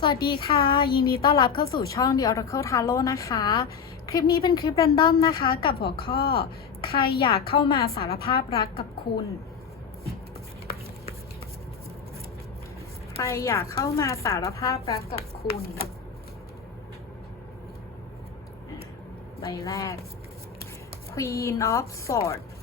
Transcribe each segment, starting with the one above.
สวัสดีค่ะ ยินดีต้อนรับเข้าสู่ช่อง The Oracle Tarot นะคะ คลิปนี้เป็นคลิปแรนดอมนะคะ กับหัวข้อ ใครอยากเข้ามาสารภาพรักกับคุณ ใครอยากเข้ามาสารภาพรักกับคุณใบแรก Queen of Swords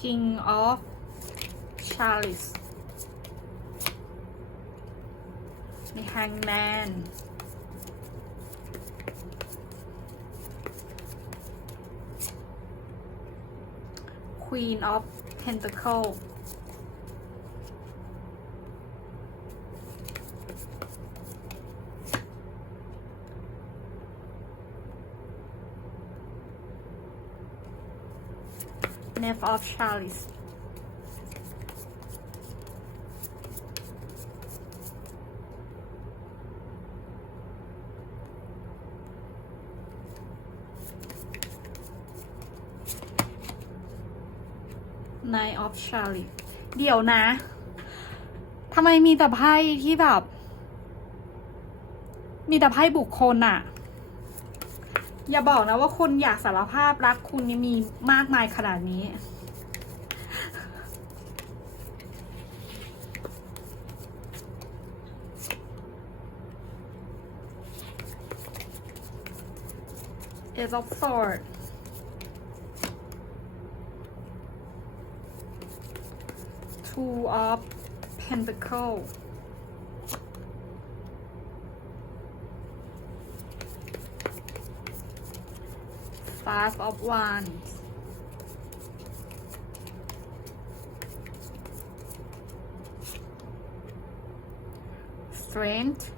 King of Charles, มี Hangman. Queen of Pentacles. Knave of Chalice นายออฟชาลีเดี๋ยวนะ ทำไมมีแต่ไพ่ที่แบบ มีแต่ไพ่บุคคลอะ อย่าบอกนะว่าคุณอยากสารภาพรักคุณนี่มีมากมายขนาดนี้ Ace of Swords Two of Pentacle Five of Wands. Strength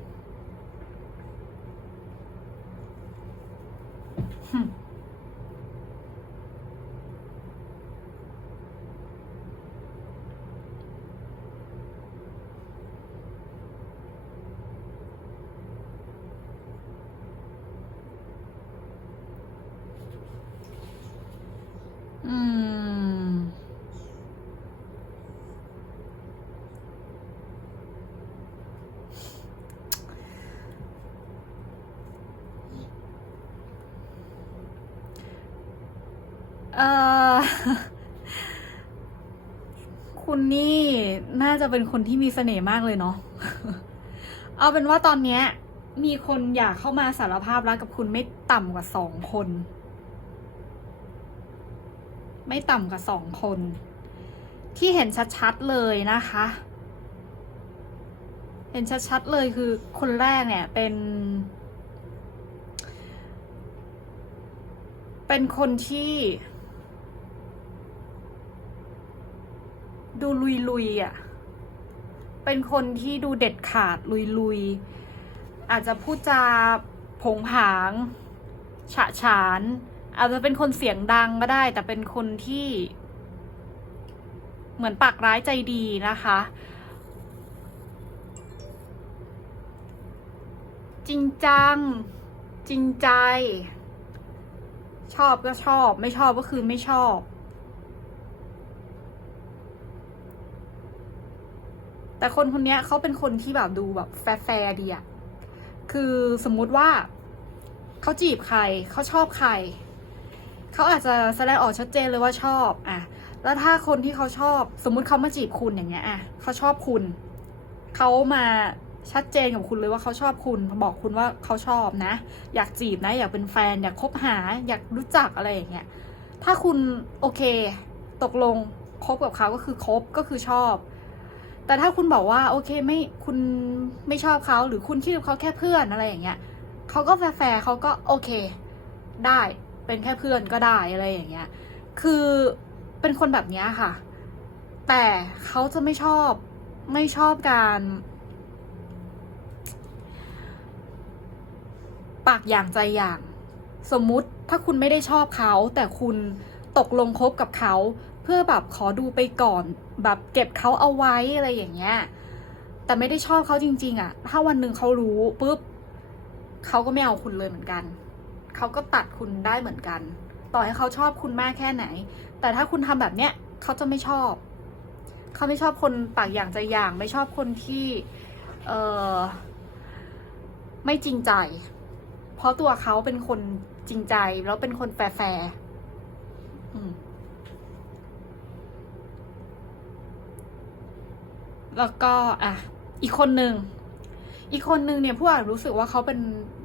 เออคุณนี่น่าจะเป็นคนที่มีเสน่ห์มากเลยเนาะ เอาเป็นว่าตอนเนี้ย มีคนอยากเข้ามาสารภาพรักกับคุณไม่ต่ำกว่าสองคน ไม่ต่ำกว่าสองคน ที่เห็นชัดๆเลยนะคะ เห็นชัดๆเลยคือคนแรกเนี่ยเป็น เป็นคนที่ ดูลุยๆอะ เป็นคนที่ดูเด็ดขาดลุยๆอาจจะพูดจาผงผาง ฉะฉาน อาจจะเป็นคนเสียงดังก็ได้ แต่เป็นคนที่ เหมือนปากร้ายใจดีนะคะ จริงจัง จริงใจ ชอบก็ชอบ ไม่ชอบก็คือไม่ชอบ แต่คนคนนี้เขาเป็นคนที่แบบดูแบบแฟร์ดีอะคือสมมุติว่าเขาจีบใครเขาชอบใครเขาอาจจะแสดงออกชัดเจนเลยว่าชอบอะแล้วถ้าคนที่เขาชอบ สมมุติเขามาจีบคุณอย่างเงี้ยอะเขาชอบคุณเขามาชัดเจนกับคุณเลยว่าเขาชอบคุณบอกคุณว่าเขาชอบนะ อยากจีบนะ อยากเป็นแฟน อยากคบหา อยากรู้จักอะไรอย่างเงี้ยถ้าคุณโอเค ตกลงคบกับเขาก็คือคบก็คือชอบ แต่ถ้าคุณบอกว่าโอเคไม่คุณไม่ชอบเขาหรือคุณคิดว่าเขาแค่เพื่อนอะไรอย่างเงี้ยเขาก็แฟร์เขาก็โอเค ได้เป็นแค่เพื่อนก็ได้อะไรอย่างเงี้ย คือเป็นคนแบบเนี้ยค่ะ แต่เขาจะไม่ชอบไม่ชอบการปากอย่างใจอย่าง สมมุติถ้าคุณไม่ได้ชอบเขา แต่คุณตกลงคบกับเขา เพื่อแบบขอดูไปก่อน แบบเก็บเขาเอาไว้อะไรอย่างเงี้ย แต่ไม่ได้ชอบเขาจริง ๆอะ่ะถ้าวันหนึ่งเขารู้ปุ๊บเขาก็ไม่เอาคุณเลยเหมือนกันเขาก็ตัดคุณได้เหมือนกัน ต่อให้เขาชอบคุณมากแค่ไหน แต่ถ้าคุณทำแบบเนี้ยเขาจะไม่ชอบเขาไม่ชอบคนปากอย่างใจอย่าง ไม่ชอบคนที่ เออไม่จริงใจ เพราะตัวเขาเป็นคนจริงใจแล้วเป็นคนแฟร์ๆอืม แล้วก็อะอีกคนหนึ่งอีกคนหนึ่งเนี่ยผู้อ่านรู้สึกว่าเขาเป็น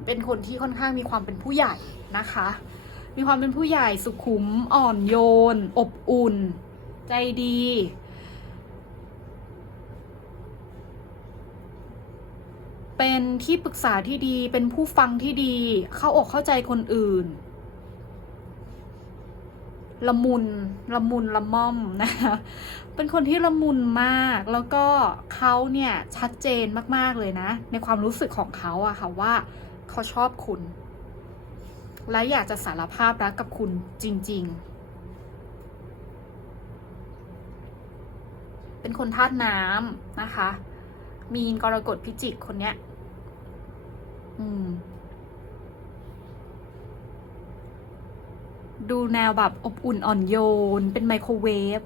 เป็นคนที่ค่อนข้างมีความเป็นผู้ใหญ่นะคะ มีความเป็นผู้ใหญ่สุขุมอ่อนโยน อบอุ่น ใจดี เป็นที่ปรึกษาที่ดีเป็นผู้ฟังที่ดี เข้าอกเข้าใจคนอื่น ละมุนละมุนละม่อมนะคะเป็นคนที่ละมุนมากแล้วก็เขาเนี่ยชัดเจนมากๆเลยนะ ในความรู้สึกของเขาอะค่ะว่าเขาชอบคุณ และอยากจะสารภาพรักกับคุณจริง ๆ เป็นคนธาตุน้ำนะคะ มีนกรกฎพิจิกคนเนี้ย อืม ดูแนวแบบอบอุ่นอ่อนโยน เป็นไมโครเวฟ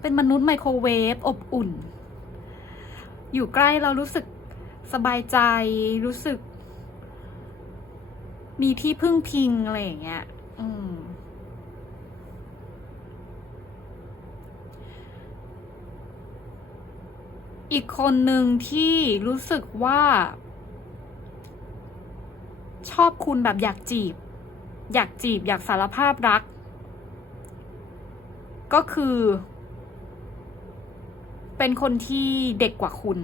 เป็นมนุษย์ไมโครเวฟอบอุ่น อยู่ใกล้เรารู้สึกสบายใจ รู้สึก มีที่พึ่งพิง อะไรอย่างเงี้ย อืม อีกคนหนึ่งที่รู้สึกว่า ชอบคุณแบบอยากจีบ อยากจีบอยากสารภาพรัก ก็คือ เป็นคนที่เด็กกว่าคุณ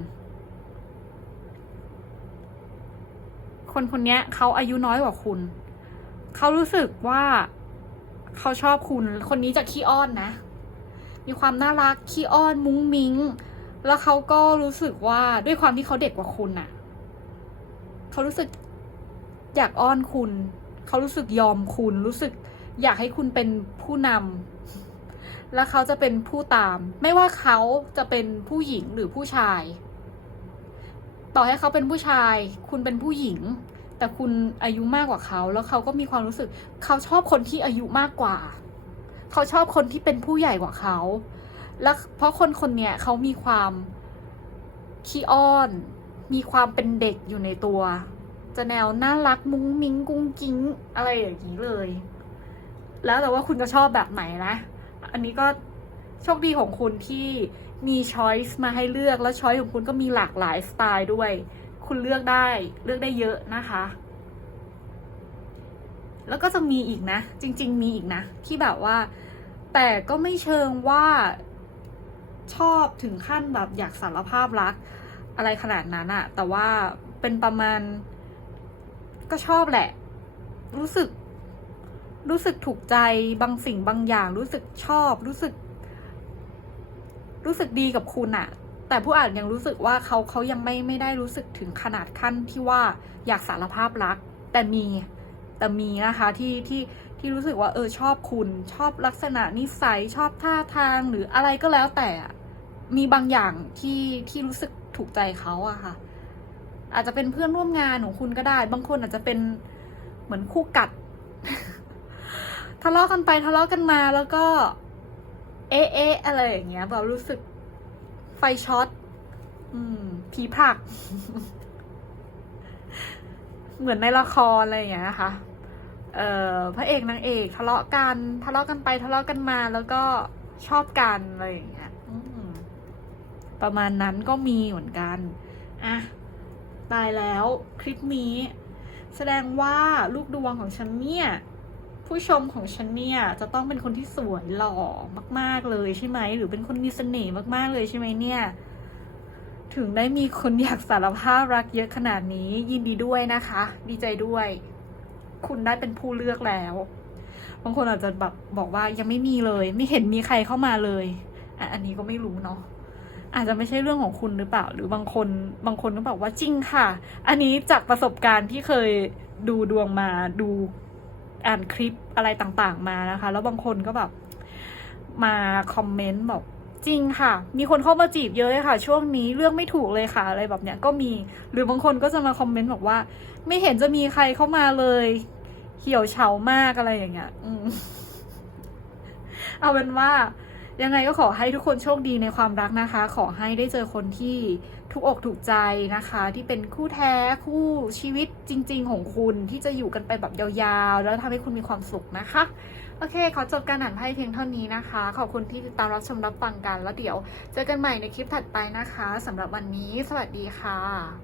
คนคนนี้เขาอายุน้อยกว่าคุณ เขารู้สึกว่าเขาชอบคุณ คนนี้จะขี้อ้อนนะ มีความน่ารักขี้อ้อนมุ้งมิ้ง แล้วเขาก็รู้สึกว่าด้วยความที่เขาเด็กกว่าคุณน่ะ เขารู้สึกอยากอ้อนคุณ เขารู้สึกยอมคุณรู้สึกอยากให้คุณเป็นผู้นำแล้วเขาจะเป็นผู้ตาม ไม่ว่าเขาจะเป็นผู้หญิงหรือผู้ชาย ต่อให้เขาเป็นผู้ชาย คุณเป็นผู้หญิง แต่คุณอายุมากกว่าเขา แล้วเขาก็มีความรู้สึก เขาชอบคนที่อายุมากกว่า เขาชอบคนที่เป็นผู้ใหญ่กว่าเขา แล้วเพราะคนคนเนี้ยเขามีความขี้อ้อน มีความเป็นเด็กอยู่ในตัว จะแนวน่ารักมุ้งมิ้งกุ้งกิ้งอะไรอย่างนี้เลย แล้วแต่ว่าคุณจะชอบแบบไหนนะ อันนี้ก็โชคดีของคุณที่มีช้อยส์มาให้เลือกแล้วช้อยส์ของคุณก็มีหลากหลายสไตล์ด้วย คุณเลือกได้เลือกได้เยอะนะคะ แล้วก็จะมีอีกนะ จริง ๆ มีอีกนะ ที่แบบว่า แต่ก็ไม่เชิงว่าชอบถึงขั้นแบบอยากสารภาพรัก อะไรขนาดนั้นอะแต่ว่าเป็นประมาณ ก็ชอบแหละ รู้สึก รู้สึกถูกใจบางสิ่งบางอย่าง รู้สึกชอบ รู้สึก รู้สึกดีกับคุณอะแต่ผู้อ่านยังรู้สึกว่าเขาเขายังไม่ไม่ได้รู้สึกถึงขนาดขั้นที่ว่าอยากสารภาพรัก แต่มีแต่มีนะคะที่ที่ที่รู้สึกว่าเออชอบคุณ ชอบลักษณะนิสัยชอบท่าทางหรืออะไรก็แล้วแต่มีบางอย่างที่ที่รู้สึกถูกใจเขาอะค่ะ อาจจะเป็นเพื่อนร่วมงานของคุณก็ได้ บางคนอาจจะเป็นเหมือนคู่กัด ทะเลาะกันไปทะเลาะกันมาแล้วก็ เอ๊ะเอ๊ะอะไรอย่างเงี้ยแบบรู้สึกไฟช็อตอืมผีผัก เหมือนในละครอะไรอย่างเงี้ยนะคะเอ่อพระเอกนางเอกทะเลาะกันทะเลาะกันไปทะเลาะกันมาแล้วก็ชอบกันอะไรอย่างเงี้ยประมาณนั้นก็มีเหมือนกัน อะ ตายแล้วคลิปนี้ แสดงว่าลูกดวงของฉันเนี่ยผู้ชมของฉันเนี่ยจะต้องเป็นคนที่สวยหล่อมาก ๆเลยใช่ไหม หรือเป็นคนมีเสน่ห์มากๆเลยใช่ไหมเนี่ย ถึงได้มีคนอยากสารภาพรักเยอะขนาดนี้ยินดีด้วยนะคะ ดีใจด้วย คุณได้เป็นผู้เลือกแล้วบางคนอาจจะแบบบอกว่ายังไม่มีเลย ไม่เห็นมีใครเข้ามาเลยอะอันนี้ก็ไม่รู้เนาะ อาจจะไม่ใช่เรื่องของคุณหรือเปล่า หรือบางคนบางคนก็บอกว่าจริงค่ะ อันนี้จากประสบการณ์ที่เคยดูดวงมาดูอ่านคลิปอะไรต่างๆมานะคะ แล้วบางคนก็แบบมาคอมเมนต์บอกจริงค่ะ มีคนเข้ามาจีบเยอะเลยค่ะ ช่วงนี้เรื่องไม่ถูกเลยค่ะ อะไรแบบเนี้ยก็มี หรือบางคนก็จะมาคอมเมนต์บอกว่า ไม่เห็นจะมีใครเข้ามาเลย เหี่ยวเฉามากอะไรอย่างเงี้ย อืมเอาเป็นว่า ยังไงก็ขอให้ทุกคนโชคดีในความรักนะคะ ขอให้ได้เจอคนที่ถูกอกถูกใจนะคะ ที่เป็นคู่แท้คู่ชีวิตจริง ๆ ของคุณที่จะอยู่กันไปแบบยาวๆ แล้วทำให้คุณมีความสุขนะคะ โอเค ขอจบการอ่านไพ่เพียงเท่านี้นะคะ ขอบคุณที่ติดตามรับชมรับฟังกันแล้วเดี๋ยว เจอกันใหม่ในคลิปถัดไปนะคะสำหรับวันนี้ สวัสดีค่ะ